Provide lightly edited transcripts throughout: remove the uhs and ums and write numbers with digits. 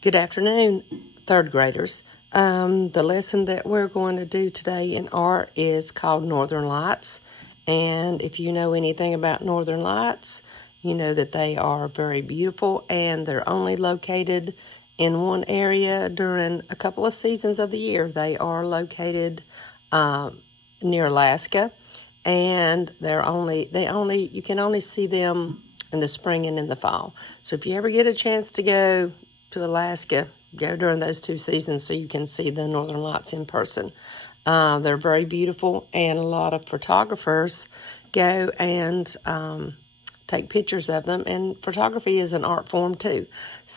Good afternoon, third graders. The lesson that we're going to do today in art is called Northern Lights. And if you know anything about Northern Lights, you know that they are very beautiful and they're only located in one area during a couple of seasons of the year. They are located near Alaska, and you can only see them in the spring and in the fall. So if you ever get a chance to go to Alaska, go during those two seasons so you can see the Northern Lights in person. They're very beautiful, and a lot of photographers go and take pictures of them, and photography is an art form too.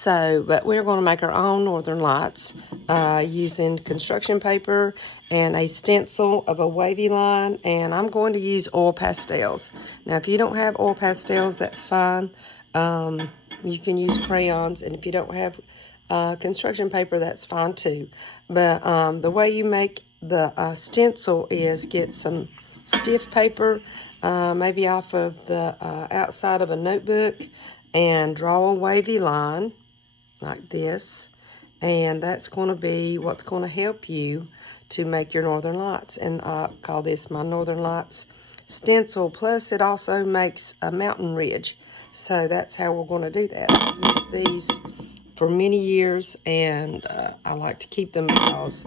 But we're going to make our own Northern Lights using construction paper and a stencil of a wavy line, and I'm going to use oil pastels. Now, if you don't have oil pastels, that's fine. You can use crayons, and if you don't have construction paper, that's fine too. But the way you make the stencil is get some stiff paper, maybe off of the outside of a notebook, and draw a wavy line like this. And that's going to be what's going to help you to make your Northern Lights. And I call this my Northern Lights stencil. Plus, it also makes a mountain ridge. So that's how we're going to do that. I've used these for many years, and I like to keep them because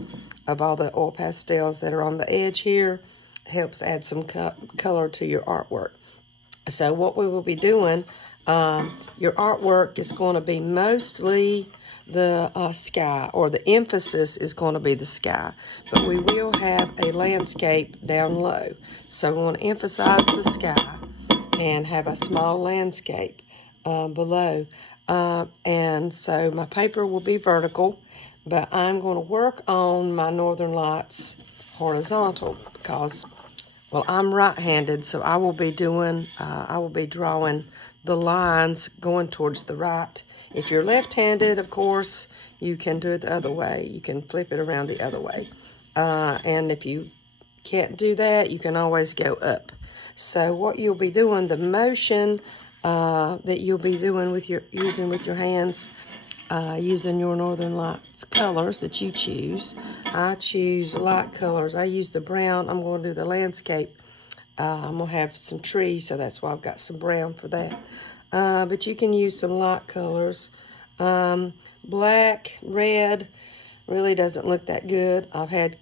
of all the oil pastels that are on the edge here. It helps add some color to your artwork. So what we will be doing, your artwork is going to be mostly the sky, or the emphasis is going to be the sky, but we will have a landscape down low. So we want to emphasize the sky and have a small landscape below. And so my paper will be vertical, but I'm going to work on my Northern Lights horizontal because, well, I'm right-handed, so I will be drawing the lines going towards the right. If you're left-handed, of course, you can do it the other way. You can flip it around the other way. And if you can't do that, you can always go up. So what you'll be doing, the motion that you'll be doing using with your hands, using your Northern Lights colors that you choose. I choose light colors. I use the brown. I'm going to do the landscape. I'm going to have some trees, so that's why I've got some brown for that. But you can use some light colors. Black, red really doesn't look that good. I've had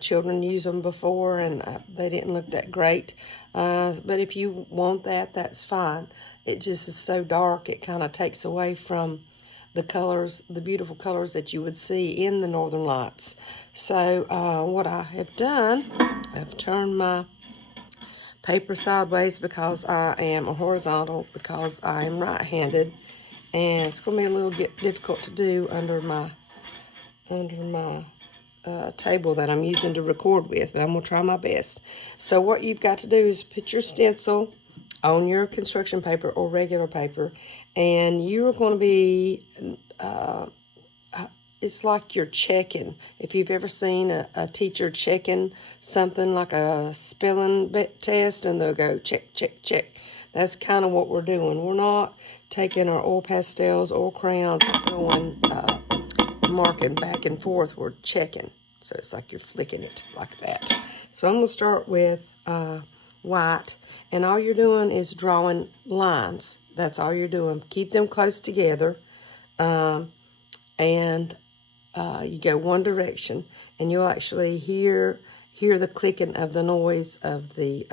children use them before, and they didn't look that great. But if you want that, that's fine. It just is so dark, it kind of takes away from the colors, the beautiful colors that you would see in the Northern Lights. So what I have done, I've turned my paper sideways because I am a horizontal, because I am right-handed, and it's going to be a little bit difficult to do under my table that I'm using to record with, but I'm going to try my best. So what you've got to do is put your stencil on your construction paper or regular paper, and you're going to be, it's like you're checking. If you've ever seen a teacher checking something like a spelling test, and they'll go check, check, check. That's kind of what we're doing. We're not taking our oil pastels or crayons and going marking back and forth. We're checking. So it's like you're flicking it like that. So I'm going to start with white, and all you're doing is drawing lines. That's all you're doing. Keep them close together, and you go one direction, and you'll actually hear the clicking of the noise of the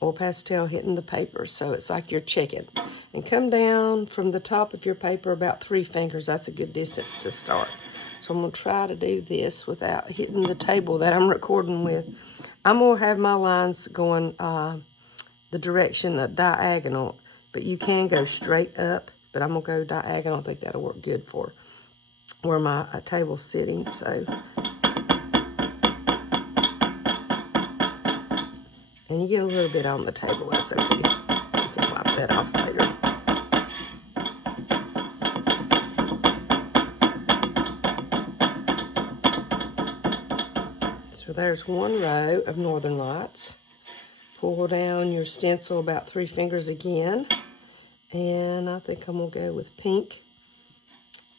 oil pastel hitting the paper. So it's like you're checking. And come down from the top of your paper about 3 fingers. That's a good distance to start. So I'm going to try to do this without hitting the table that I'm recording with. I'm going to have my lines going the direction of diagonal, but you can go straight up, but I'm going to go diagonal. I think that'll work good for where my table's sitting. So, and you get a little bit on the table. That's okay. You can wipe that off later. So there's one row of Northern Lights. Pull down your stencil about 3 fingers again. And I think I'm going to go with pink.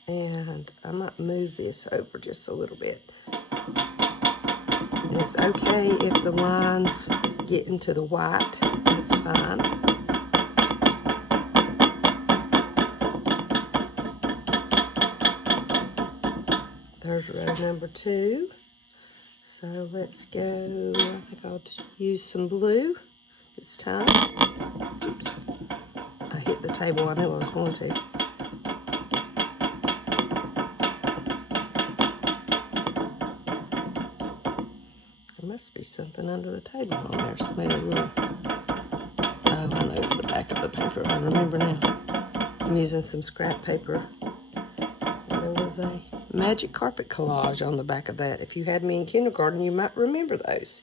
And I might move this over just a little bit. And it's okay if the lines get into the white. That's fine. There's row number 2. So let's go, I think I'll use some blue this time. Oops. I hit the table, I knew I was going to. There must be something under the table on there. So maybe a little, oh, I know it's the back of the paper. I remember now. I'm using some scrap paper. There was a magic carpet collage on the back of that. If you had me in kindergarten, you might remember those.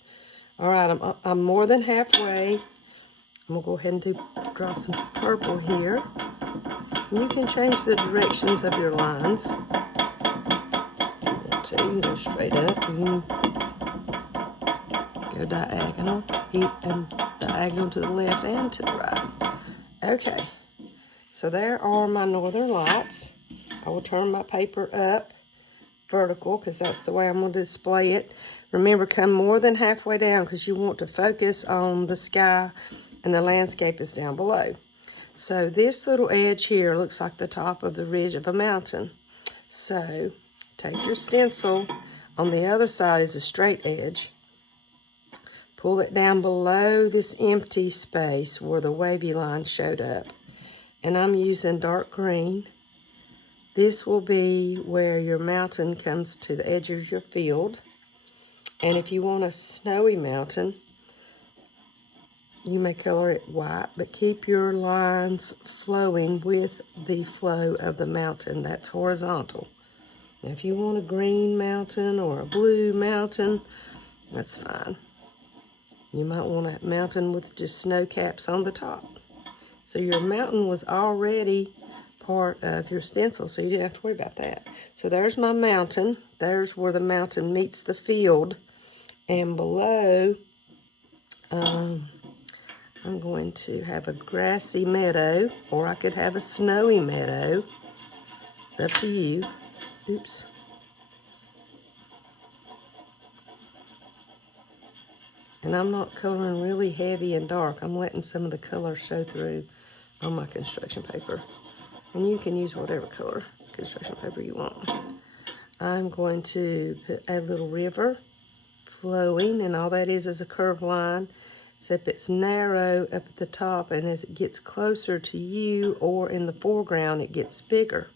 All right, I'm more than halfway. I'm gonna go ahead and draw some purple here. And you can change the directions of your lines. You can go straight up. You can go diagonal, and diagonal to the left and to the right. Okay, so there are my northern lights. I will turn my paper up vertical because that's the way I'm going to display it. Remember, come more than halfway down because you want to focus on the sky and the landscape is down below. So this little edge here looks like the top of the ridge of a mountain. So take your stencil. On the other side is a straight edge. Pull it down below this empty space where the wavy line showed up. And I'm using dark green. This will be where your mountain comes to the edge of your field. And if you want a snowy mountain, you may color it white, but keep your lines flowing with the flow of the mountain. That's horizontal. Now, if you want a green mountain or a blue mountain, that's fine. You might want a mountain with just snow caps on the top. So your mountain was already part of your stencil, so you didn't have to worry about that. So there's my mountain. There's where the mountain meets the field. And below, I'm going to have a grassy meadow, or I could have a snowy meadow. It's up to you. Oops. And I'm not coloring really heavy and dark. I'm letting some of the color show through on my construction paper. And you can use whatever color construction paper you want. I'm going to put a little river flowing, and all that is a curved line, except it's narrow up at the top, and as it gets closer to you or in the foreground, it gets bigger.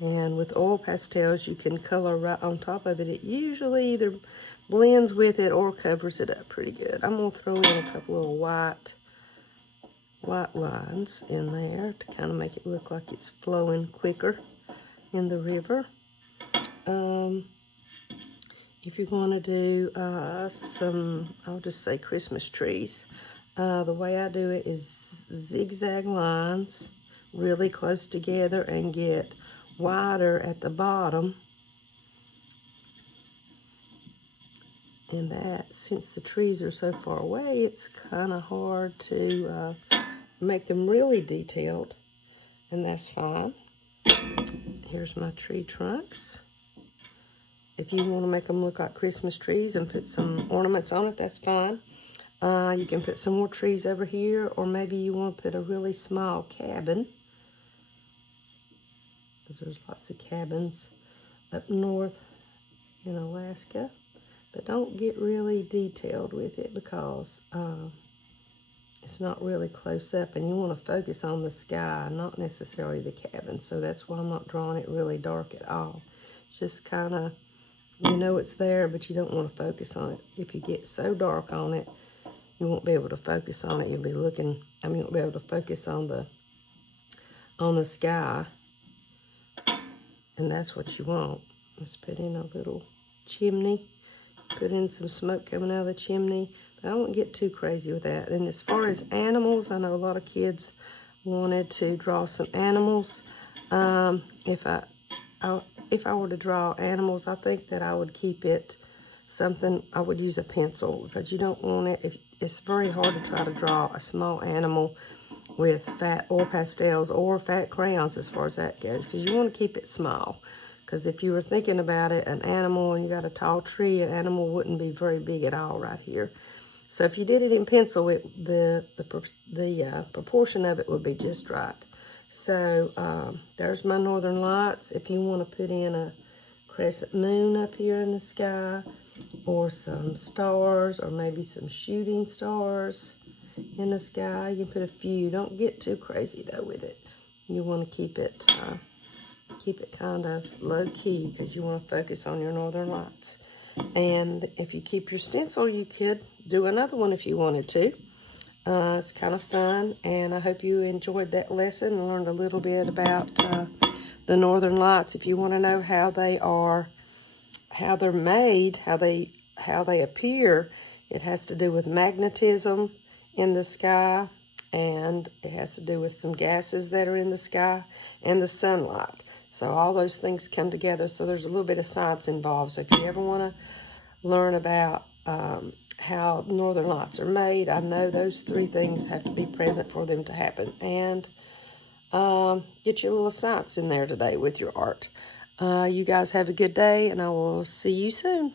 And with oil pastels, you can color right on top of it. It usually either blends with it or covers it up pretty good. I'm going to throw in a couple little white lines in there to kind of make it look like it's flowing quicker in the river. If you're going to do I'll just say Christmas trees, the way I do it is zigzag lines really close together and get wider at the bottom. And that, since the trees are so far away, it's kind of hard to make them really detailed, and that's fine. Here's my tree trunks. If you want to make them look like Christmas trees and put some ornaments on it, that's fine. You can put some more trees over here, or maybe you want to put a really small cabin, because there's lots of cabins up north in Alaska. But don't get really detailed with it because it's not really close up, and you want to focus on the sky, not necessarily the cabin. So that's why I'm not drawing it really dark at all. It's just kind of, you know it's there, but you don't want to focus on it. If you get so dark on it, you won't be able to focus on it. You'll be looking, you won't be able to focus on the sky. And that's what you want. Let's put in a little chimney. Put in some smoke coming out of the chimney. But I won't get too crazy with that. And as far as animals, I know a lot of kids wanted to draw some animals. If I were to draw animals, I think that I would keep it something, I would use a pencil, because you don't want it, it's very hard to try to draw a small animal with fat oil pastels or fat crayons as far as that goes, because you want to keep it small. Because if you were thinking about it, an animal and you got a tall tree, an animal wouldn't be very big at all right here. So if you did it in pencil, the proportion of it would be just right. So there's my northern lights. If you want to put in a crescent moon up here in the sky, or some stars, or maybe some shooting stars in the sky, you can put a few. Don't get too crazy though with it. You want to keep it kind of low key, because you want to focus on your northern lights. And if you keep your stencil, you could do another one if you wanted to. It's kind of fun, and I hope you enjoyed that lesson and learned a little bit about the northern lights. If you want to know how they are, how they're made, how they appear, it has to do with magnetism in the sky, and it has to do with some gases that are in the sky and the sunlight. So all those things come together. So there's a little bit of science involved. So if you ever want to learn about how northern lights are made, I know those three things have to be present for them to happen. And get your little science in there today with your art. You guys have a good day, and I will see you soon.